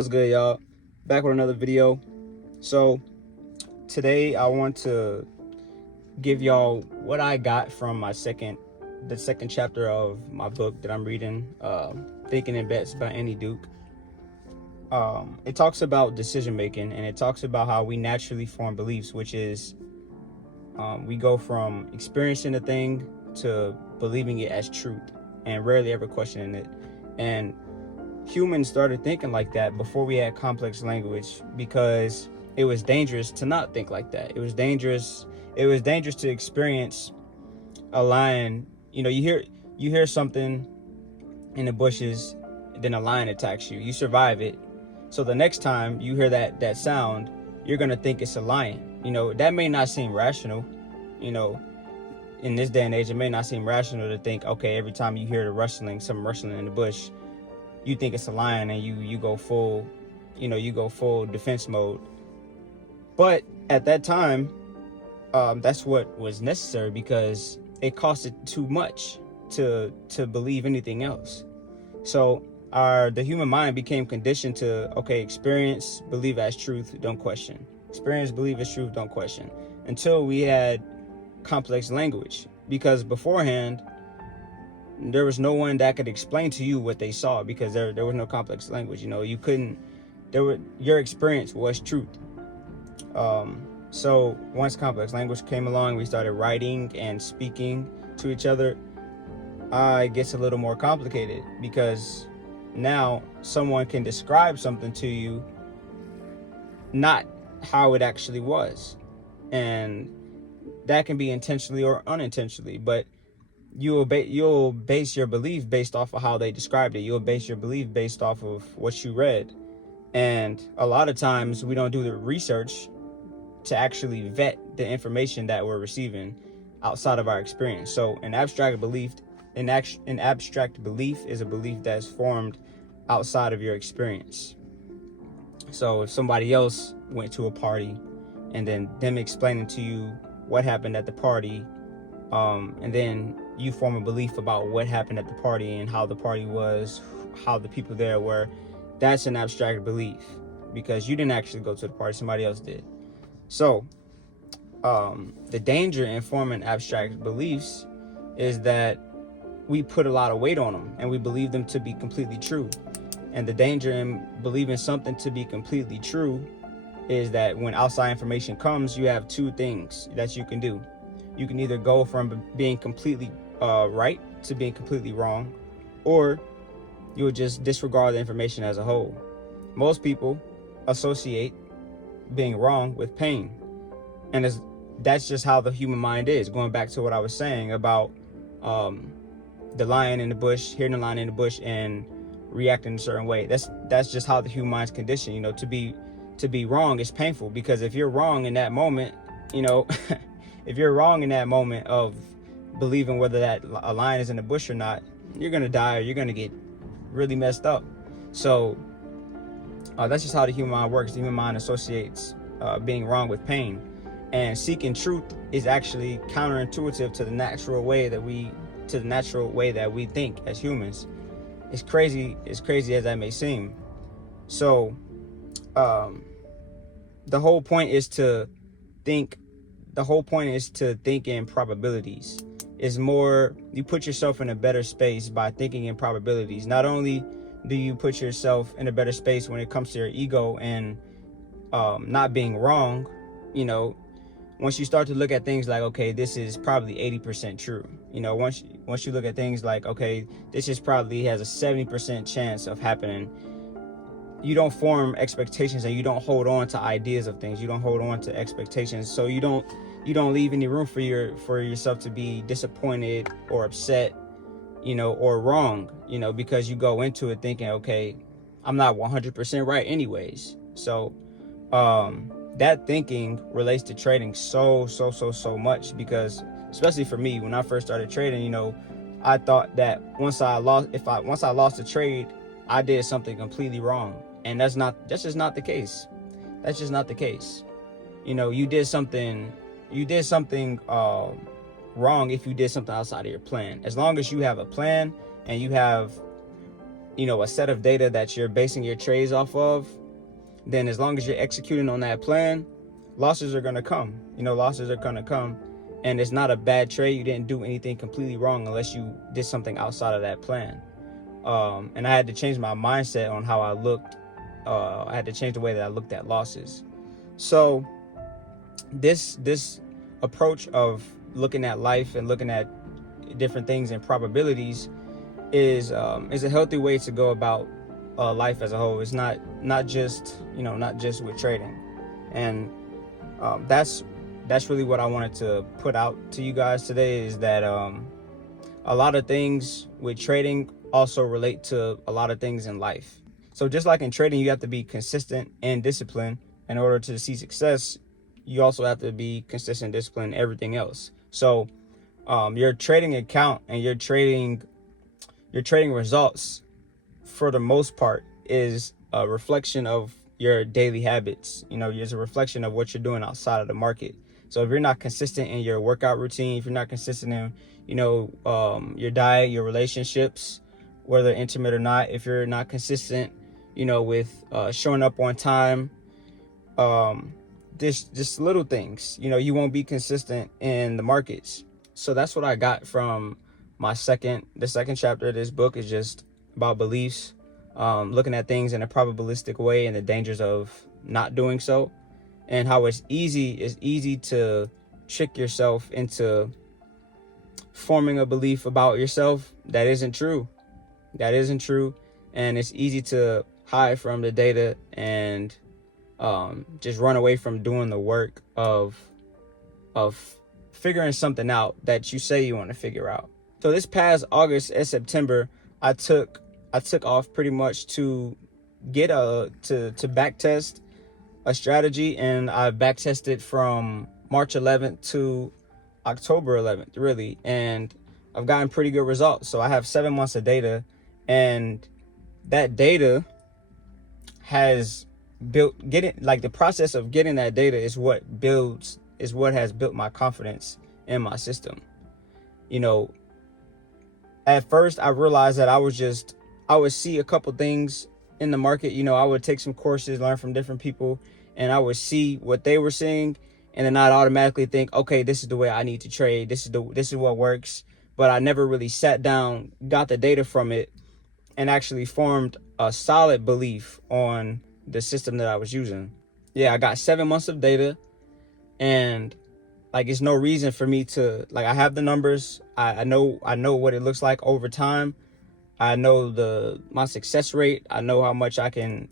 What's good, y'all? Back with another video. So today I want to give y'all what I got from the second chapter of my book that I'm reading, Thinking in Bets by Annie Duke. It talks about decision making, and it talks about how we naturally form beliefs, which is we go from experiencing a thing to believing it as truth and rarely ever questioning it. And humans started thinking like that before we had complex language because it was dangerous to not think like that. It was dangerous to experience a lion. You hear something in the bushes, then a lion attacks you. You survive it. So the next time you hear that sound, you're going to think it's a lion. That may not seem rational. In this day and age, it may not seem rational to think, okay, every time you hear some rustling in the bush, you think it's a lion and you go full defense mode. But at that time, that's what was necessary because it costed too much to believe anything else. So the human mind became conditioned to, okay, experience, believe as truth, don't question. Experience, believe as truth, don't question. Until we had complex language, because beforehand there was no one that could explain to you what they saw because there was no complex language. You couldn't. Your experience was truth. So once complex language came along, we started writing and speaking to each other. It gets a little more complicated because now someone can describe something to you, not how it actually was, and that can be intentionally or unintentionally, but you'll base your belief based off of how they described it. You'll base your belief based off of what you read. And a lot of times we don't do the research to actually vet the information that we're receiving outside of our experience. So an abstract belief is a belief that's formed outside of your experience. So if somebody else went to a party and then them explaining to you what happened at the party, and then you form a belief about what happened at the party and how the party was, how the people there were, that's an abstract belief because you didn't actually go to the party, somebody else did. So the danger in forming abstract beliefs is that we put a lot of weight on them and we believe them to be completely true. And the danger in believing something to be completely true is that when outside information comes, you have two things that you can do. You can either go from being completely right to being completely wrong, or you'll just disregard the information as a whole. Most people associate being wrong with pain, and that's just how the human mind is. Going back to what I was saying about the lion in the bush, hearing the lion in the bush and reacting a certain way. That's just how the human mind's conditioned. To be wrong is painful because if you're wrong in that moment, if you're wrong in that moment of believing whether that a lion is in the bush or not, you're gonna die or you're gonna get really messed up. So that's just how the human mind works. The human mind associates being wrong with pain, and seeking truth is actually counterintuitive to the natural way that we think as humans. It's crazy as that may seem. So the whole point is to think in probabilities. Is more, you put yourself in a better space by thinking in probabilities. Not only do you put yourself in a better space when it comes to your ego and not being wrong, once you start to look at things like, okay, this is probably 80% true. Once you look at things like, okay, this is probably has a 70% chance of happening, you don't form expectations and you don't hold on to ideas of things. You don't hold on to expectations. So you don't leave any room for yourself to be disappointed or upset, or wrong, because you go into it thinking, okay, I'm not 100% right anyways. So that thinking relates to trading so much, because especially for me, when I first started trading, I thought that once I lost a trade, I did something completely wrong. And that's just not the case. That's just not the case. You did something wrong if you did something outside of your plan. As long as you have a plan and you have a set of data that you're basing your trades off of, then as long as you're executing on that plan, losses are going to come. Losses are going to come. And it's not a bad trade. You didn't do anything completely wrong unless you did something outside of that plan. And I had to change my mindset on how I looked. I had to change the way that I looked at losses. So this approach of looking at life and looking at different things and probabilities is a healthy way to go about life as a whole. It's not just with trading. And that's really what I wanted to put out to you guys today, is that a lot of things with trading also relate to a lot of things in life. So just like in trading, you have to be consistent and disciplined in order to see success. You also have to be consistent and disciplined in everything else. So your trading account and your trading results, for the most part, is a reflection of your daily habits. It's a reflection of what you're doing outside of the market. So if you're not consistent in your workout routine, if you're not consistent in your diet, your relationships, whether intimate or not, if you're not consistent with showing up on time, just little things, you won't be consistent in the markets. So that's what I got from the second chapter of this book, is just about beliefs, looking at things in a probabilistic way and the dangers of not doing so, and how it's easy to trick yourself into forming a belief about yourself that isn't true. And it's easy to hide from the data and just run away from doing the work of figuring something out that you say you want to figure out. So this past August and September, I took off pretty much to get to back test a strategy, and I back tested from March 11th to October 11th, really, and I've gotten pretty good results. So I have 7 months of data, and that data has the process of getting that data is what has built my confidence in my system. At first I realized that I would see a couple things in the market. I would take some courses, learn from different people, and I would see what they were seeing, and then I'd automatically think, okay, this is the way I need to trade. This is what works. But I never really sat down, got the data from it, and actually formed a solid belief on the system that I was using. Yeah, I got 7 months of data, and it's no reason for me to, I have the numbers. I know what it looks like over time. I know my success rate. I know how much I can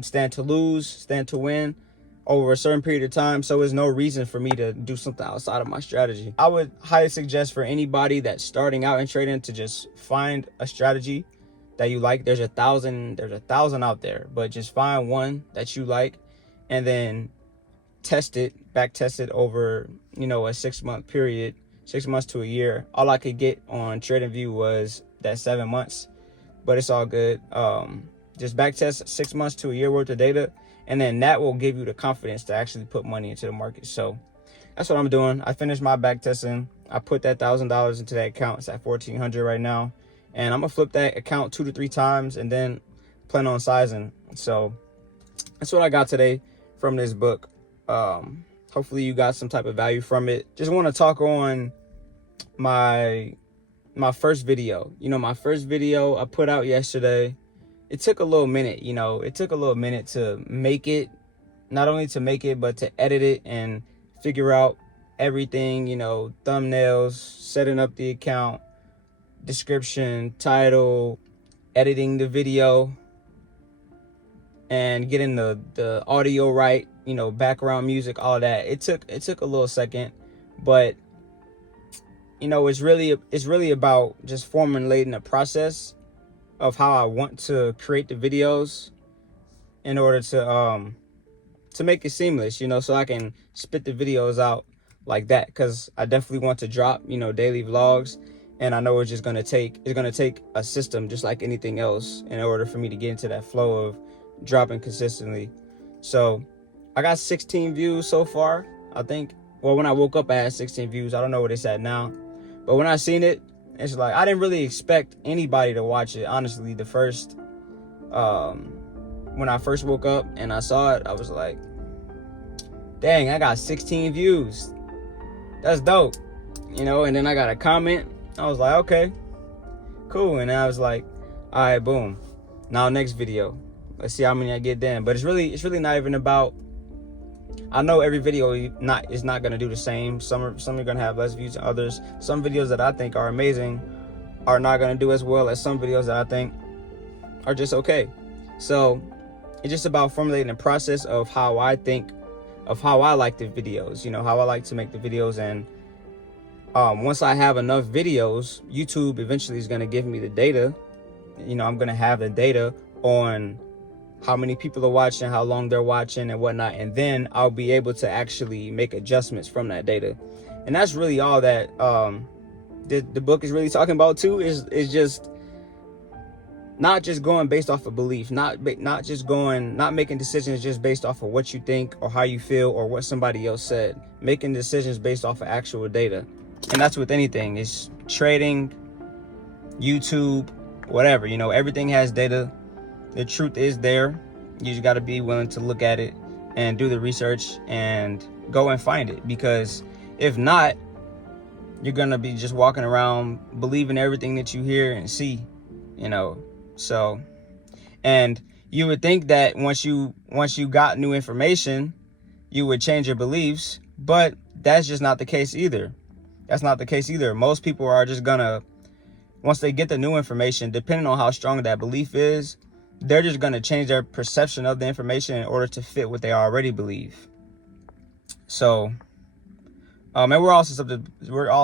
stand to lose, stand to win over a certain period of time. So there's no reason for me to do something outside of my strategy. I would highly suggest for anybody that's starting out in trading to just find a strategy that you like. There's a thousand out there, but just find one that you like, and then back test it over, a 6-month period, 6 months to a year. All I could get on TradingView was that 7 months, but it's all good. Just back test 6 months to a year worth of data, and then that will give you the confidence to actually put money into the market. So that's what I'm doing. I finished my back testing. I put that $1,000 into that account. It's at $1,400 right now, and I'm gonna flip that account 2 to 3 times and then plan on sizing. So that's what I got today from this book. Hopefully you got some type of value from it. Just want to talk on my first video. My first video I put out yesterday. It took a little minute. It took a little minute to make it, not only to make it, but to edit it and figure out everything, thumbnails, setting up the account, description, title, editing the video, and getting the audio right, background music, all that. It took a little second, but it's really about just formulating a process of how I want to create the videos in order to make it seamless, so I can spit the videos out like that, because I definitely want to drop, daily vlogs, and I know it's gonna take a system just like anything else in order for me to get into that flow of dropping consistently. So I got 16 views so far, I think. Well, when I woke up I had 16 views. I don't know what it's at now, but when I seen it, It's like I didn't really expect anybody to watch it. Honestly, the first when I first woke up and I saw it, I was like, dang, I got 16 views. That's dope. You know, and then I got a comment. I was like, okay, cool. And then I was like, all right, boom. Now next video. Let's see how many I get then. But it's really not even about, I know every video is not gonna do the same. Some are gonna have less views than others. Some videos that I think are amazing are not gonna do as well as some videos that I think are just okay. So it's just about formulating a process of how I think, of how I like the videos, you know, how I like to make the videos. And once I have enough videos, YouTube eventually is gonna give me the data. You know, I'm gonna have the data on how many people are watching, how long they're watching and whatnot. And then I'll be able to actually make adjustments from that data. And that's really all that the book is really talking about too, is just not just going based off of belief, not making decisions just based off of what you think or how you feel or what somebody else said, making decisions based off of actual data. And that's with anything. It's trading, YouTube, whatever, you know, everything has data. The truth is there. You just got to be willing to look at it and do the research and go and find it. Because if not, you're going to be just walking around believing everything that you hear and see, you know. So, and you would think that once you got new information, you would change your beliefs, but that's just not the case either. That's not the case either. Most people are just gonna, once they get the new information, depending on how strong that belief is, they're just gonna change their perception of the information in order to fit what they already believe. So, and we're all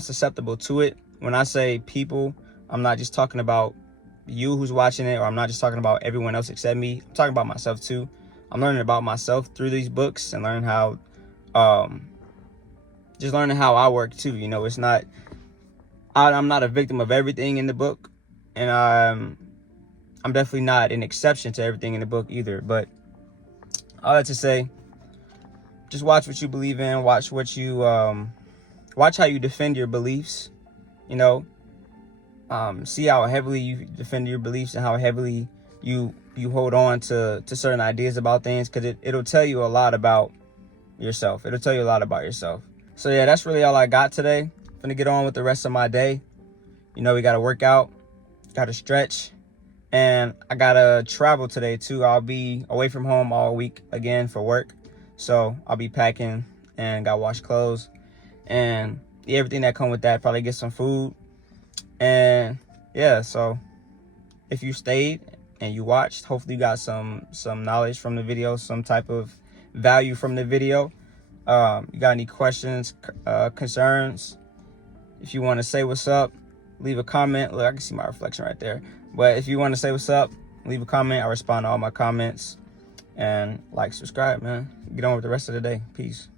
susceptible to it. When I say people, I'm not just talking about you who's watching it, or I'm not just talking about everyone else except me. I'm talking about myself too. I'm learning about myself through these books and learning how, just learning how I work too. You know, it's not, I'm not a victim of everything in the book, and I'm definitely not an exception to everything in the book either. But all that to say, just watch what you believe in. Watch what you, watch how you defend your beliefs. You know, see how heavily you defend your beliefs and how heavily you hold on to certain ideas about things, because it'll tell you a lot about yourself. It'll tell you a lot about yourself. So yeah, that's really all I got today. I'm gonna get on with the rest of my day. You know, we gotta work out, gotta stretch, and I gotta travel today too. I'll be away from home all week again for work. So I'll be packing and gotta wash clothes and everything that come with that. Probably get some food. And yeah, so if you stayed and you watched, hopefully you got some knowledge from the video, some type of value from the video. You got any questions, concerns? If you want to say what's up, leave a comment. Look, I can see my reflection right there. But if you want to say what's up, leave a comment. I respond to all my comments. And like, subscribe, man. Get on with the rest of the day. Peace.